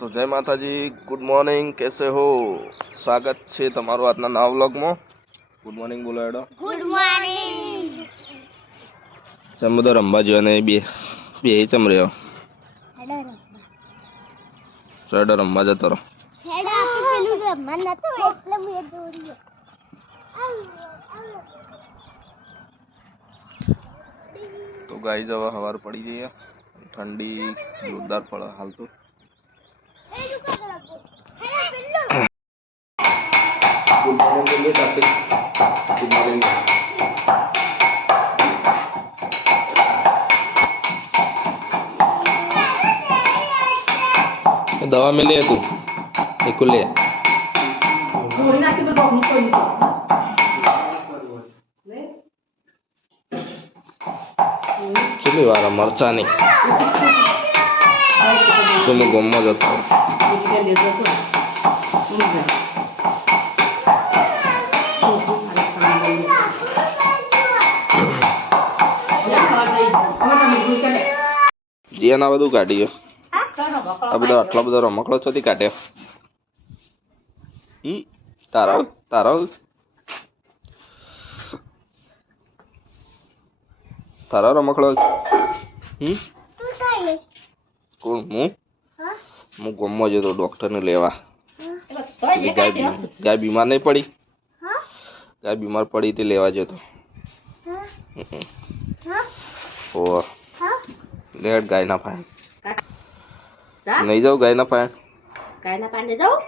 तो जय माता जी, गुड मॉर्निंग, कैसे हो? स्वागत છે તમારું આજના નવા વ્લોગમાં. ગુડ મોર્નિંગ બોલો એડો. Good morning. ચમ બધો રમવા જો ને બે ચમ રહ્યો. એડો રમવા જતો રહો. હેડા આપી પેલું રમવા નતો એટલે મેં દોડ્યો. તો ગાઈ જવા હવાર પડી જઈએ, ઠંડી જોરદાર પડે હાલ તો. गुड मॉर्निंग बोलिए कार्तिक. Good morning. दवा में ले तू एक ले. चलिए वारा मरचा नहीं तो मैं गम में जाता हूँ. જીયા ના બધું કાઢ્યો. આ બધો આટલો બધો રમકડો ચોથી કાઢ્યો. તારા તારા તારા રમકડો. કોણ? હું ગમમાં જતો ડોક્ટર ને લેવા. ગાય બીમાર નહીં પડી? ગાય બીમાર પડી તે લેવા જતો. ઓ લેટ ગાય ના પાય નહીં જાઉં. ગાય ના પાય જાઉં.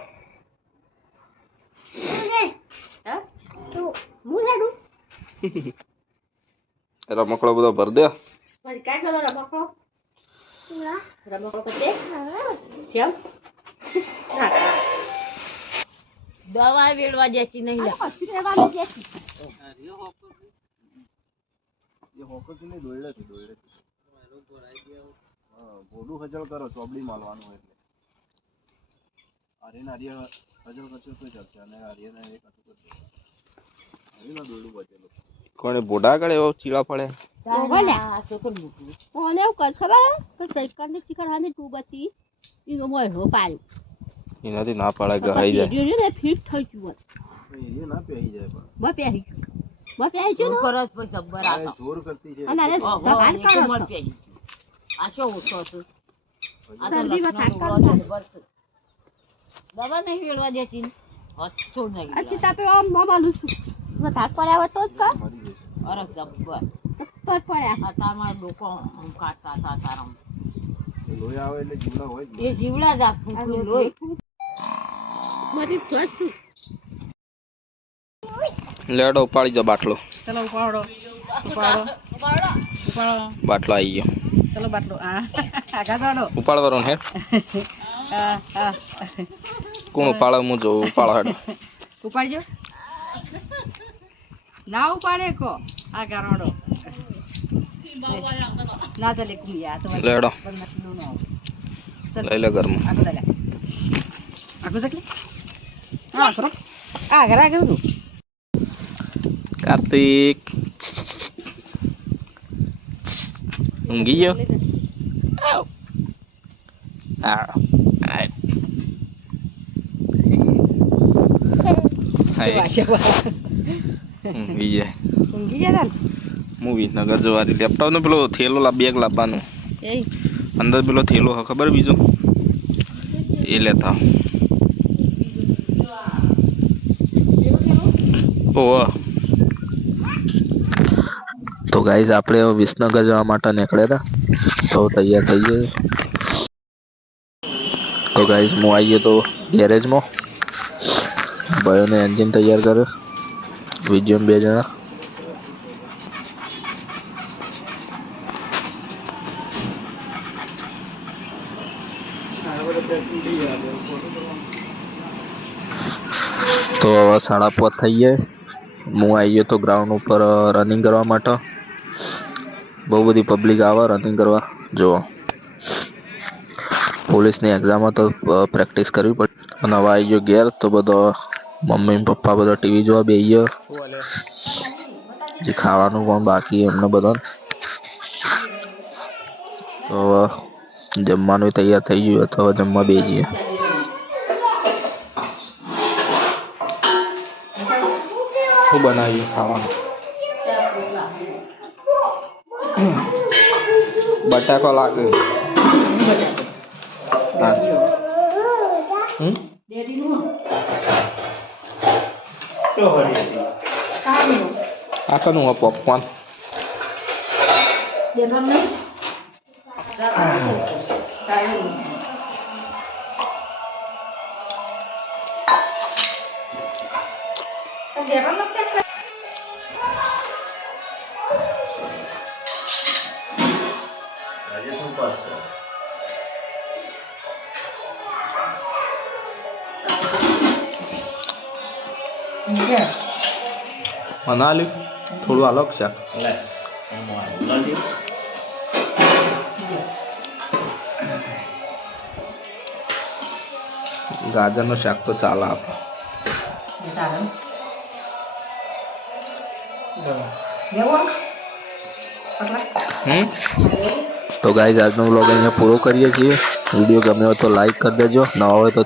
રમકડો બધો ભર દે. દવા વેડવા જતી નહીં. ગોડું હજળ કરો ચોબડી માલવાનું એટલે આર્યન આર્ય હજળ કરશો તો ચાલશે. અને આર્યને એક હતું હરીના દોરડું બચેલું. કોણે બોડા કરે એવો ચીડા પડે. કોને એવું કર ખબર કે સાયકલ ની ચીકર હાની ટૂબ હતી એનો મોઢો પાડ્યો. એનાથી ના પાડે ગહાઈ જાય ને ફિટ થઈ ગયું. એ ના પહેરી જાય પણ બા પહેરી ગયું કરસ પૈસા બરાબર જોર કરતી છે. અને અરે સવાલ કરો આ શું ઓછો છે આ તો શરદી માં થાક કરો. દવા નહીં વેડવા દેતી હચ્છો નહીં અચ્છી તાપે આમ બોલું છું થાક પડ્યા તો જ કર. અરે જબ્બર તો જ પડ્યા. આ તારમાં લોકો કાઢતા હતા તારમ લોહી આવે એટલે જીવડા હોય જ. એ જીવડા જ આપું લોહી બધી સ્વસ્થ. લેડો ઉપાડી જા બાટલો. ચલો ઉપાડો ઉપાડો ઉપાડો બાટલો આવી ગયો. ચલો બાટલો આગા પાડો ઉપાડવાનો હે. કોણ ઉપાડે? હું જોઉં. ઉપાડો હેડો. ઉપાડજો ના ઉપાડે કો આ ગારોડો ના તો લે કુમિયા તો લેડો લઈ લે ઘરમાં. આગળ તક હા કરો આગળ આગળ કાર્તિક ઊંઘી ગયો. ઊંઘી જાય. ઊંઘી ગયા હું વિસનગર જવાની. લેપટોપ નો પેલો થેલો બેગ લાવવાનો અંદર પેલો થેલો ખબર બીજો એ લેતા. ઓહ તો ગાઈસ આપણે વિસનગર જવા માટે નીકળ્યા હતા. તો તૈયાર થઈ ગયે. તો ગાઈસ હું આવી ગયો તો ગેરેજમાં. ભાઈઓને એન્જિન તૈયાર કર્યો. વિજયમ 2 જણા. તો હવે 5:30 થઈ ગયા. હું આવી ગયો તો ગ્રાઉન્ડ ઉપર રનિંગ કરવા માટે. બહુ બધી પબ્લિક આવે રનિંગ કરવા. જો પોલીસની એક્ઝામ તો પ્રેક્ટિસ કરવી પડે. અને હવે આવી ગયો ઘેર. તો બધો મમ્મી પપ્પા બધા ટીવી જોવા બેસી ગયો. જે ખાવાનું પણ બાકી એમને બધા. તો જમવાનું તૈયાર થઈ ગયું તો હવે જમવા બેસી જઈએ. શું બનાવીએ ખાવાનું? બટાકો લાગે. આ કનું હોય પોપકોર્ન? મનાલી થોડું અલગ છે. ગાજરનું શાક તો ચાલે આપણે. તો ગાઈઝ આજનો વ્લોગ અહીંયા પૂરો કરીએ છીએ. વિડીયો ગમ્યો હોય તો લાઈક કરી દેજો, નવા હોય તો